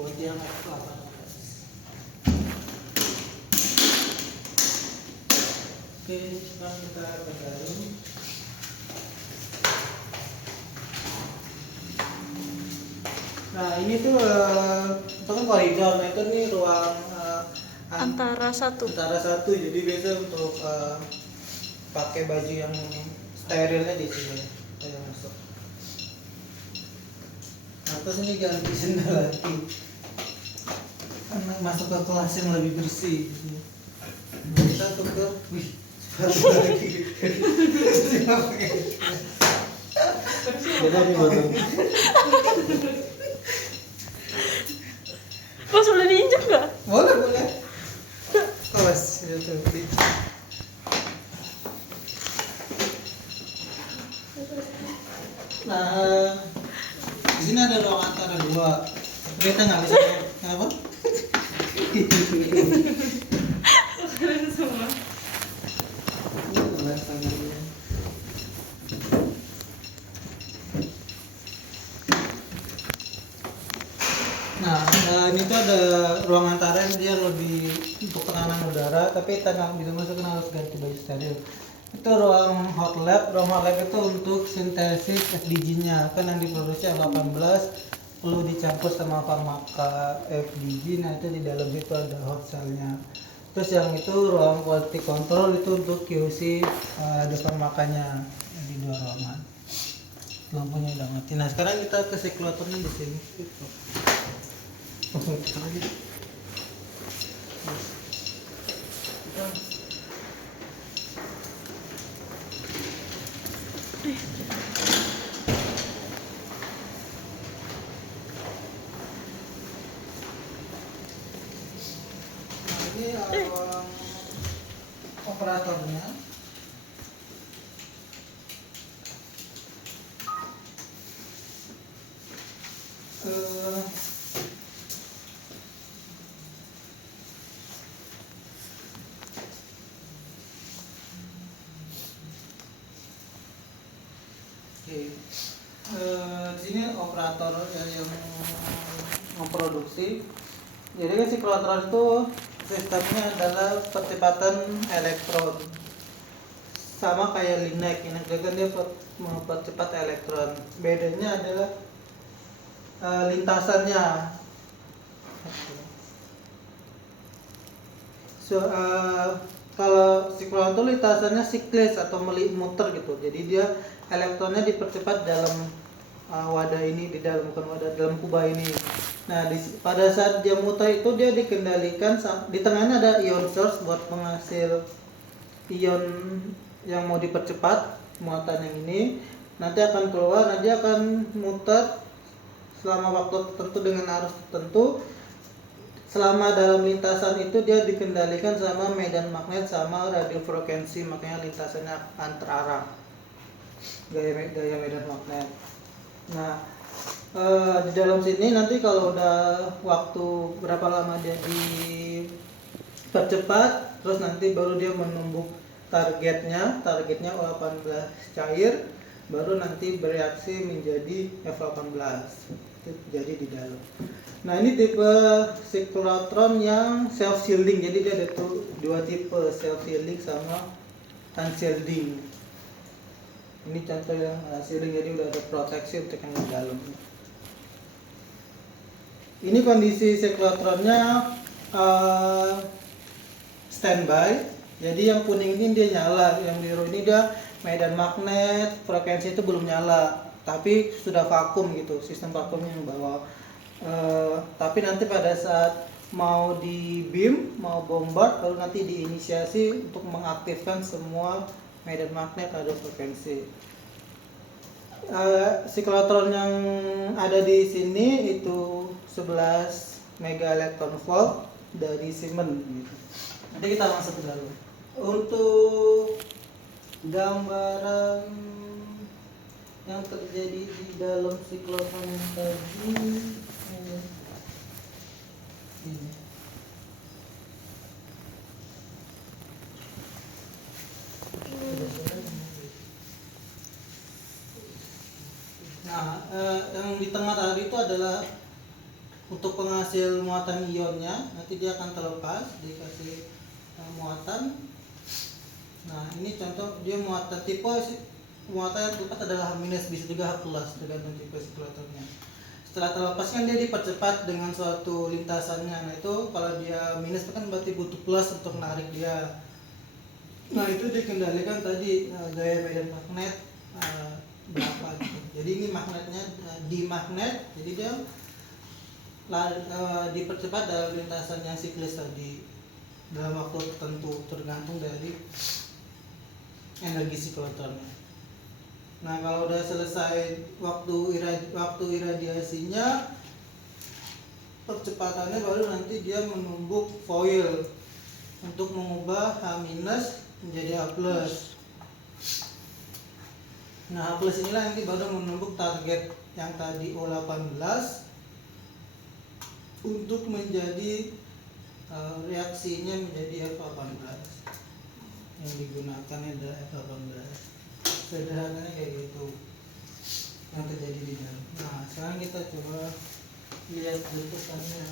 buat yang F18. Oke, sekarang kita pegang. Nah ini tuh itu kan koridor, nah itu nih ruang Antara satu. Jadi biasa untuk pakai baju yang sterilnya di sini saya masuk. Nah terus ini ganti sendal lagi karena masuk ke kelas yang lebih bersih. Kita tukar, wih sepatu lagi. Beda nih botol. Mas boleh diinjak nggak? Boleh. Awas, ya tuh. Nah, di sini ada ruang antara dua. Kita nggak bisa apa? Kalian semua. Nah, ini tuh ada ruang antara yang dia lebih untuk tekanan udara, tapi tanah bisa masuk harus ganti baju steril. Itu ruang hot lab itu untuk sintesis FDG-nya, kan yang diproduksi F18 perlu dicampur sama farmaka FDG. Nah itu di dalam itu ada hot cell-nya. Terus yang itu ruang quality control itu untuk QC, ada farmakanya di dua ruangan. Lampunya udah mati. Nah sekarang kita ke siklotonnya di sini. Nah ini operatornya. Oke, di sini operator yang memproduksi. Jadi kan siklotron itu sistemnya adalah percepatan elektron, sama kayak linek. Ini kan dia mempercepat elektron. Bedanya adalah lintasannya. Kalau siklotron itu lintasannya siklis atau muter gitu. Jadi dia elektronnya dipercepat dalam wadah ini, di dalam bukan wadah, dalam kubah ini. Nah, pada saat dia muter itu dia dikendalikan di tengahnya ada ion source buat penghasil ion yang mau dipercepat muatan yang ini. Nanti akan keluar, nanti akan muter selama waktu tertentu dengan arus tertentu. Selama dalam lintasan itu dia dikendalikan sama medan magnet sama radio frekuensi, makanya lintasannya antararah gaya medan magnet. Nah, di dalam sini nanti kalau udah waktu berapa lama dia dipercepat, terus nanti baru dia menumbuk targetnya U18 cair, baru nanti bereaksi menjadi F18. Itu jadi di dalam. Nah ini tipe siklotron yang self shielding, jadi dia ada dua tipe, self shielding sama unshielding. Ini contoh yang shielding, jadi udah ada proteksi untuk yang di dalam. Ini kondisi siklotronnya standby, jadi yang kuning ini dia nyala, yang biru ini dia medan magnet, frekuensi itu belum nyala, tapi sudah vakum gitu, sistem vakumnya yang bawa. Tapi nanti pada saat mau di beam, mau bombard, baru nanti diinisiasi untuk mengaktifkan semua medan magnet atau frekuensi. Siklotron yang ada di sini itu 11 mega electron volt dari Siemens gitu. Nanti kita masuk ke dalam. Untuk gambaran yang terjadi di dalam siklotron yang tadi ini. Nah, yang di tengah tadi itu adalah untuk penghasil muatan ionnya nanti dia akan terlepas dikasih muatan. Nah ini contoh dia muatan tipe muatan yang terlepas adalah H-, bisa juga H+, tergantung tipe sirkulatornya. Setelah terlepas kan dia dipercepat dengan suatu lintasannya. Nah itu kalau dia minus kan berarti butuh plus untuk menarik dia. Nah itu dikendalikan tadi gaya medan magnet berapa gitu. Jadi ini magnetnya di magnet, jadi dia dipercepat dalam lintasan yang siklis tadi dalam waktu tertentu tergantung dari energi sirkulatornya. Nah kalau udah selesai waktu iradiasinya, percepatannya baru nanti dia menumbuk foil untuk mengubah H- menjadi H+. Nah H+ inilah nanti baru menumbuk target yang tadi O18 untuk menjadi reaksinya menjadi F18. Yang digunakan adalah F18. Sederhananya kayak gitu yang terjadi di dalam. Nah sekarang kita coba lihat letusannya.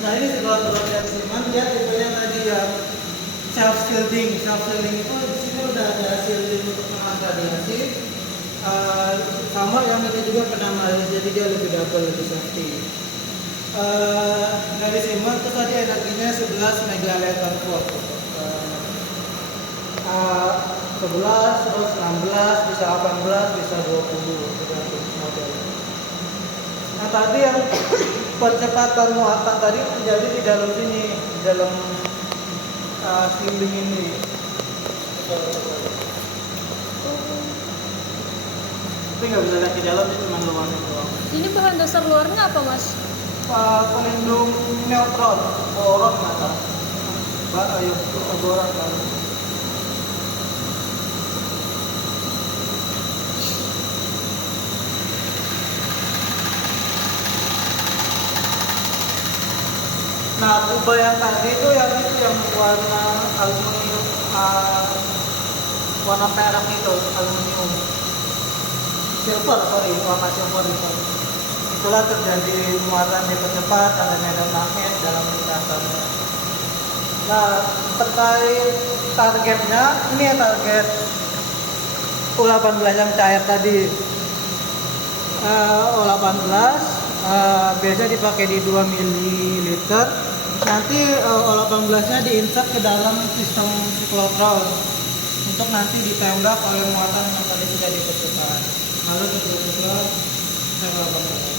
Nah ini sirkulator reaksi cuman dia tipenya tadi yang self shielding itu di sini udah ada shielding untuk menghalang radiasi. Sama yang ini juga penambah, jadi dia lebih double, lebih safety. Dari Siemens itu tadi energinya 11 megaelectron volt. 11, terus 16, bisa 18, bisa 20 tergantung model. Nah tadi yang percepatan muatan tadi terjadi di dalam sini, di dalam shielding ini. Tapi nggak bisa lihat di dalam, itu cuma luarnya doang. Ini bahan dasar luarnya apa, Mas? Pelindung neutron, boron mata. Ayo, boron kan. Nah, tuba yang tadi itu yang warna aluminium, warna perak itu, aluminium. Silver, warna silver itu. Itulah terjadi muatan dipercepat ada medan magnet dalam lintasannya. Nah, terkait targetnya, ini ya target U18 yang cair tadi. U18 biasa dipakai di 2 ml. Nanti U18-nya diinsert ke dalam sistem siklotron untuk nanti ditembak oleh muatan yang tadi sudah dipercepat. Lalu dipercepat U18.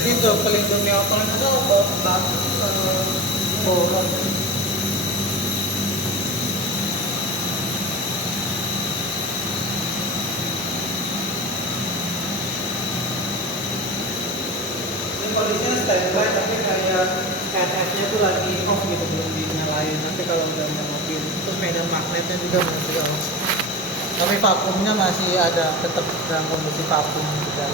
Itu pelindung neutron itu boron. Ini kondisinya standby tapi kayak NF-nya tuh lagi off gitu, belum dinyalain. Nanti kalau udah nyalain, terus medan magnetnya juga masih off. Tapi vakumnya masih ada, tetap dalam kondisi vakum juga.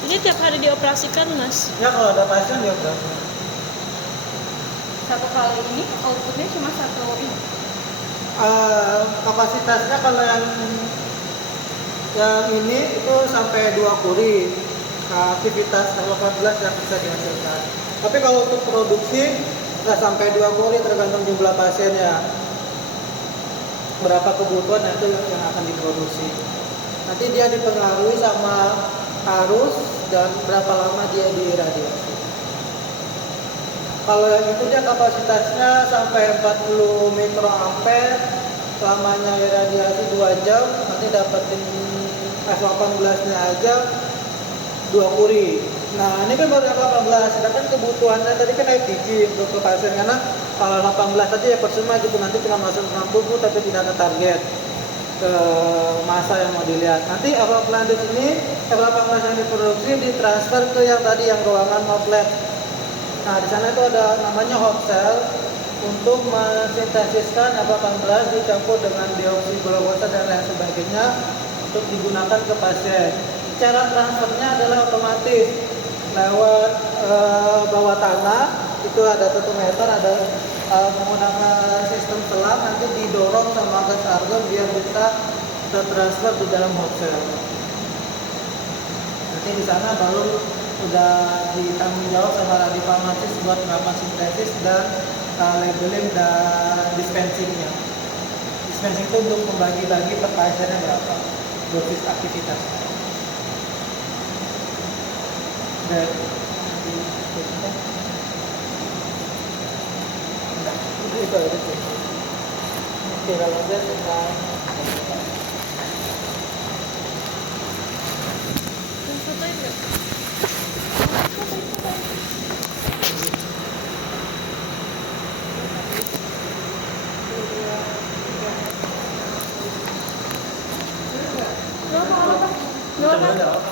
Ini tiap hari dioperasikan, Mas? Ya kalau ada pasien dia berapa? Satu kali ini outputnya cuma satu ini. Kapasitasnya kalau yang ini itu sampai 2 kuri. Aktivitas 18 yang bisa dihasilkan. Tapi kalau untuk produksi nggak sampai 2 kuri, tergantung jumlah pasiennya. Berapa kebutuhan itu yang akan diproduksi. Nanti dia dipengaruhi sama arus dan berapa lama dia diiradiasi. Kalau yang itu dia kapasitasnya sampai 40 mikroampere, lamanya iradiasi 2 jam, nanti dapetin F18-nya aja 2 kuri. Nah ini kan baru yang 18, sedangkan kebutuhannya tadi kan IPG untuk pasien, karena kalau 18 aja ya percuma gitu, nanti cuma masuk 60 tapi tidak ada target. ke masa yang mau dilihat. Nanti F18 di sini, F18 yang diproduksi ditransfer ke yang tadi yang ruangan hot lab. Nah, di sana itu ada namanya hot cell untuk mensintesiskan F18 dicampur dengan deoksiribosat dan lain sebagainya untuk digunakan ke pasien. Cara transfernya adalah otomatis lewat bawah tanah, itu ada 1 meter, ada menggunakan sistem selang, nanti didorong sama gas argon biar bisa tertransfer di dalam hot cell. Nanti di sana baru udah ditanggung jawab sama radiofarmasis buat melakukan sintesis dan labeling dan dispensingnya. Dispensing itu untuk membagi-bagi per pasiennya berapa dosis aktivitasnya. Dan itu aja sih. Oke, kalau ada tentang Fotoin nggak? Nggak mau apa? Nggak apa?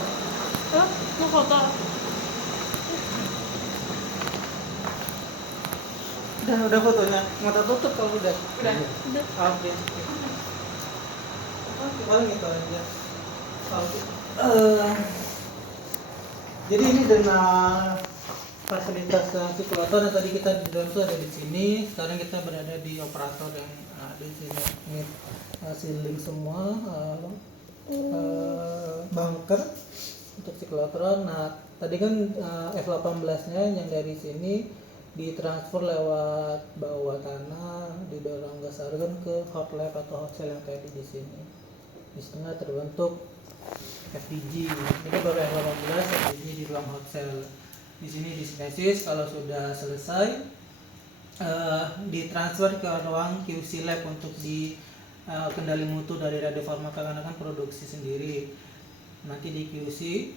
Hah? Mau foto? udah fotonya, mau tutup kalau udah. Udah. Oke. Paling itu aja. Oke. Jadi ini dengan fasilitas sirkulator yang tadi kita di dalam itu ada di sini. Sekarang kita berada di operator yang ada di sini. Ini sealing semua, bunker untuk sirkulator. Nah, tadi kan F18-nya yang dari sini ditransfer lewat bawah tanah, didorong gas argon ke hot lab atau hot cell yang tadi di sini. Di setengah terbentuk FDG. Ini baru F18 FDG di ruang hot cell. Di sini disintesis, kalau sudah selesai ditransfer ke ruang QC lab untuk di kendali mutu dari radiofarmaka karena kan produksi sendiri. Nanti di QC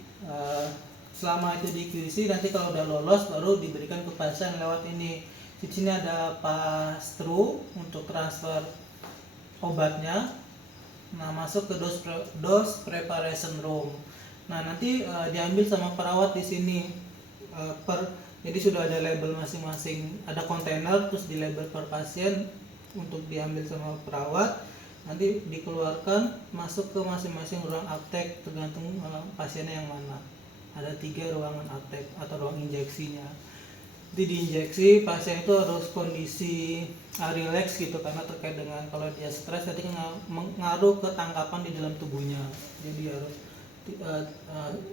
selama itu di QC, nanti kalau udah lolos baru diberikan ke pasien lewat ini. Di sini ada pass-through untuk transfer obatnya. Nah, masuk ke dose preparation room. Nah, nanti diambil sama perawat di sini. Jadi sudah ada label masing-masing, ada kontainer terus di label per pasien untuk diambil sama perawat. Nanti dikeluarkan masuk ke masing-masing ruang aptek tergantung pasiennya yang mana. Ada 3 ruangan aptek atau ruang injeksinya. Jadi diinjeksi pasien itu harus kondisi relax gitu, karena terkait dengan kalau dia stres nanti mengaruh ke tangkapan di dalam tubuhnya. Jadi harus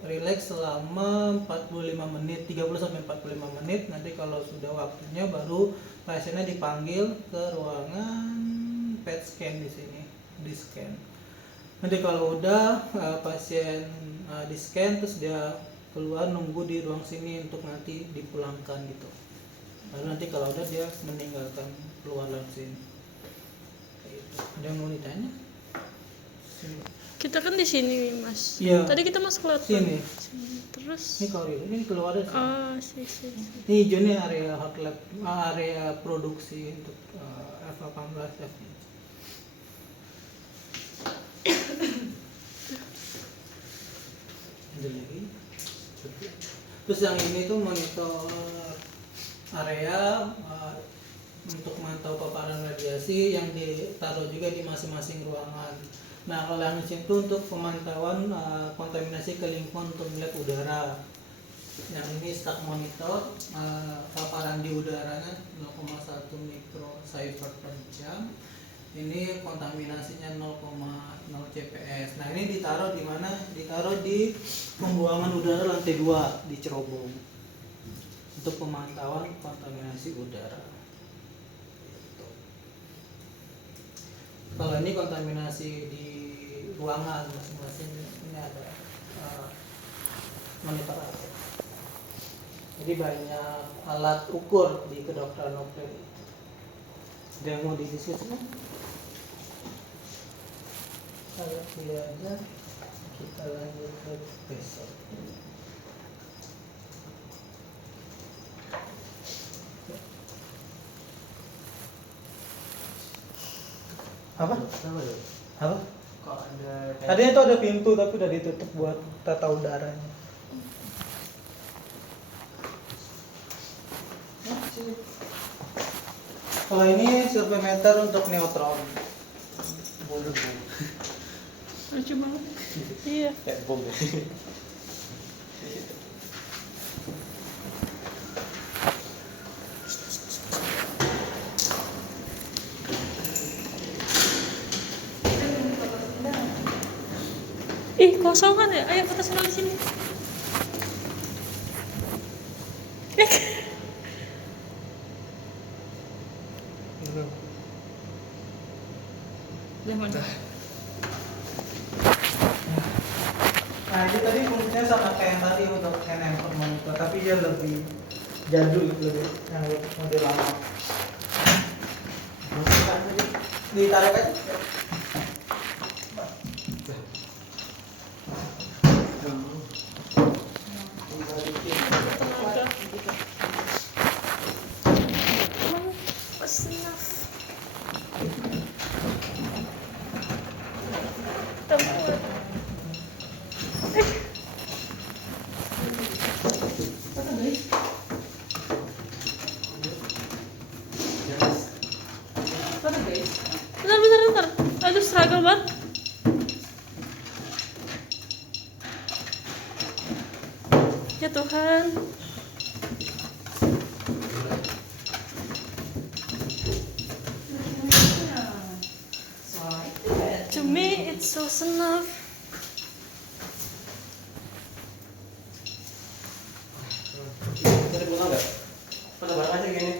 relax selama 45 menit, 30 sampai 45 menit. Nanti kalau sudah waktunya baru pasiennya dipanggil ke ruangan PET scan di sini, di scan. Nanti kalau udah pasien di scan terus dia keluar nunggu di ruang sini untuk nanti dipulangkan gitu. Lalu nanti kalau udah dia meninggalkan keluar dari sini. Gitu. Ada yang mau ditanya? Sini. Kita kan di sini, Mas. Iya. Tadi kita masuk lewat Sini. Terus Ini koridor, ini keluar dari sini. oh, sih. Ini hijau nih area hot lab, area produksi untuk F18 FDG. Ada lagi. Terus yang ini tuh monitor area untuk mantau paparan radiasi yang ditaruh juga di masing-masing ruangan. Nah, kalau yang di situ untuk pemantauan kontaminasi ke lingkungan untuk melihat udara. Yang ini stack monitor, paparan di udaranya 0,1 mikrosievert per jam. Ini kontaminasinya 0,0 CPS. Nah, ini ditaruh di mana? Ditaruh di pembuangan udara lantai 2 di cerobong untuk pemantauan kontaminasi udara. Kalau ini kontaminasi di ruangan masing-masing, ini ada monitor air. Jadi banyak alat ukur di kedokteran nuklir. Ada yang mau didiskusikan? Kalau tidak ada, kita lanjut ke besok. Apa? Apa? Kok ada kayak Tadinya itu ada pintu tapi udah ditutup buat tata udaranya. Kalau ini surveimeter untuk neutron. Lucu banget. Iya. kayak bom ya. Ih, kosong kan ya? Ayo foto sendal di sini. Udah mana? Nah ini tadi fungsinya sama kayak yang tadi untuk handphone monitor, tapi dia lebih jadul, lebih yang model lama. Ditarik aja. Tenaga. Emang pas enough. Tempat. Bentar. Aduh, struggle banget. Ya Tuhan. To me, it's so enough. Tadi buka nggak? Pada barang aja gini.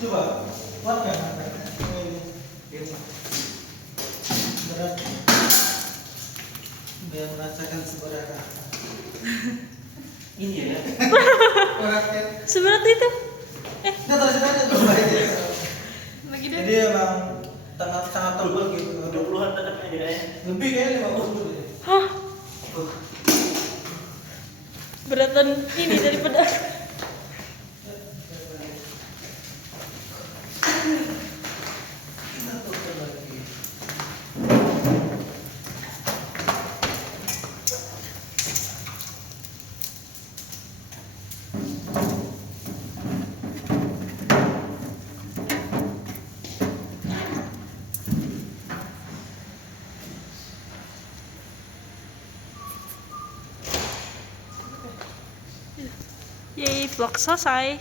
Coba, kuat nggak angkatnya? Ini. Berat. Biar merasakan seberat apa. Ini ya. Beratnya. Seberat itu. Kita terusin aja tuh aja. Lagi deh. Jadi emang sangat tebal gitu. 20-an tetapnya dia ya. Lebih kayaknya 50 deh. Hah? Beratan ini daripada Kita tutup lagi. Yay, vlog selesai.